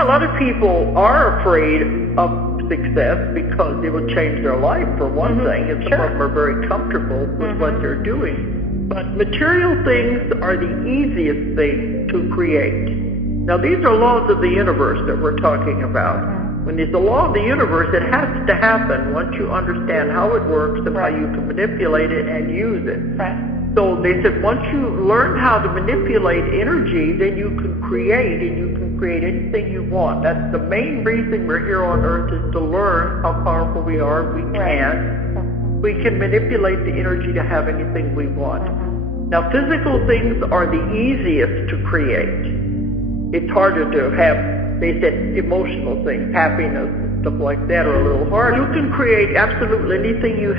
A lot of people are afraid of success because it will change their life, for one thing, and some of them are very comfortable with what they're doing. But material things are the easiest thing to create. Now, these are laws of the universe that we're talking about. When it's the law of the universe, it has to happen once you understand how it works and how you can manipulate it and use it. So they said once you learn how to manipulate energy, then you can create, and you can create anything you want. That's the main reason we're here on Earth, is to learn how powerful we are. We can manipulate the energy to have anything we want. Now, physical things are the easiest to create. It's harder to have, they said, emotional things, happiness and stuff like that are a little hard. You can create absolutely anything you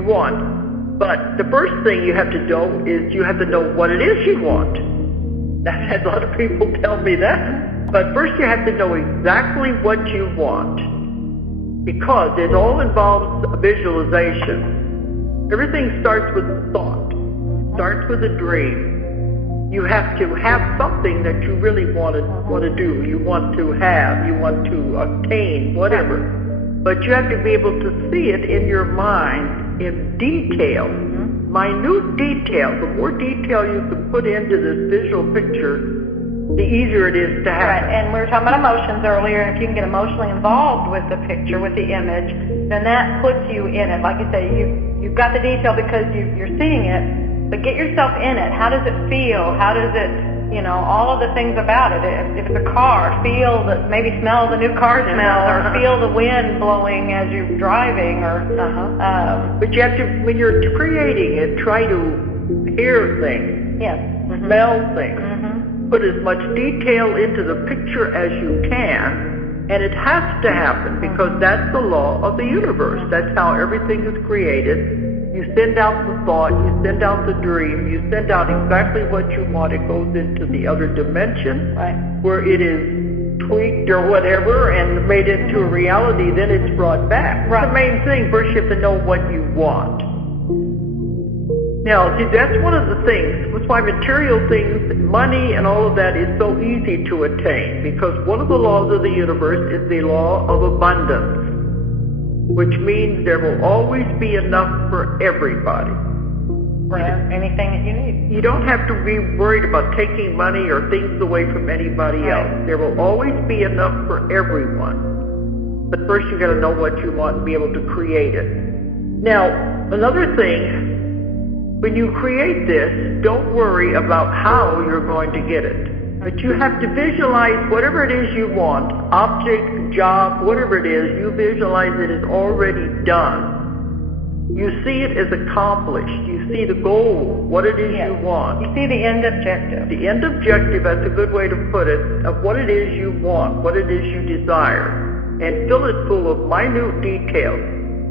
want. But the first thing you have to know is you have to know what it is you want. I've had a lot of people tell me that. But first you have to know exactly what you want, because it all involves a visualization. Everything starts with thought, starts with a dream. You have to have something that you really want to do, you want to have, you want to obtain, whatever. But you have to be able to see it in your mind in detail, minute detail. The more detail you can put into this visual picture, the easier it is to have. And we were talking about emotions earlier, and if you can get emotionally involved with the picture, with the image, then that puts you in it. Like you say, you've got the detail because you're seeing it, but get yourself in it. How does it feel? How does it, all of the things about it. If it's a car, maybe smell the new car smell, or feel the wind blowing as you're driving, or... But you have to, when you're creating it, try to hear things, smell things, put as much detail into the picture as you can, and it has to happen, because that's the law of the universe. That's how everything is created. You send out the thought, you send out the dream, you send out exactly what you want. It goes into the other dimension, where it is tweaked or whatever and made into a reality, then it's brought back. The main thing, first you have to know what you want. Now, see, that's one of the things. That's why material things, money and all of that is so easy to attain, because one of the laws of the universe is the law of abundance, which means there will always be enough for everybody. Anything that you need. You don't have to be worried about taking money or things away from anybody else. There will always be enough for everyone. But first you got to know what you want and be able to create it. Now, another thing, when you create this, don't worry about how you're going to get it. But you have to visualize whatever it is you want, object, job, whatever it is, you visualize it as already done. You see it as accomplished. You see the goal, what it is you want. You see the end objective. The end objective, that's a good way to put it, of what it is you want, what it is you desire. And fill it full of minute details.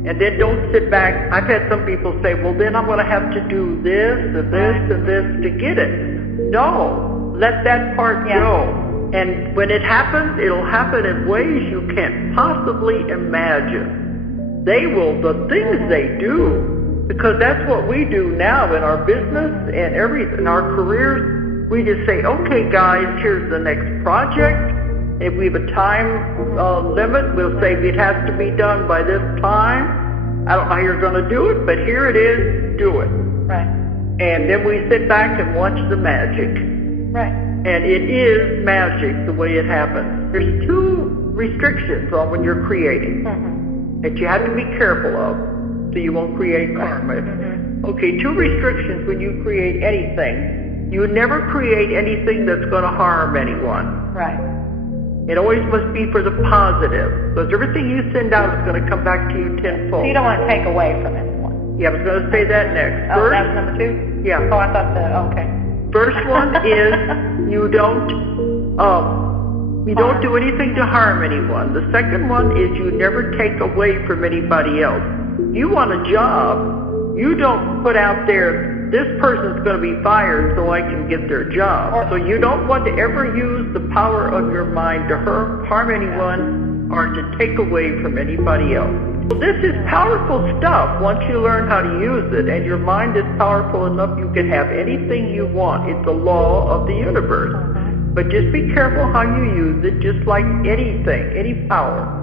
And then don't sit back. I've had some people say, well, then I'm going to have to do this and this and this to get it. No, let that part go. And when it happens, it'll happen in ways you can't possibly imagine. The things they do, because that's what we do now in our business and in our careers. We just say, okay, guys, here's the next project. If we have a time limit, we'll say it has to be done by this time. I don't know how you're going to do it, but here it is, do it. And then we sit back and watch the magic. And it is magic the way it happens. There's two restrictions on when you're creating that you have to be careful of so you won't create karma. Okay, two restrictions when you create anything. You never create anything that's going to harm anyone. It always must be for the positive, because everything you send out is going to come back to you tenfold. So you don't want to take away from anyone. Yeah, I was going to say that next. First, that's number two? Yeah. Oh, I thought that, okay. First one is you don't do anything to harm anyone. The second one is you never take away from anybody else. You want a job, you don't put out there, this person's going to be fired so I can get their job. So you don't want to ever use the power of your mind to harm anyone or to take away from anybody else. This is powerful stuff once you learn how to use it, and your mind is powerful enough you can have anything you want. It's a law of the universe. But just be careful how you use it, just like anything, any power.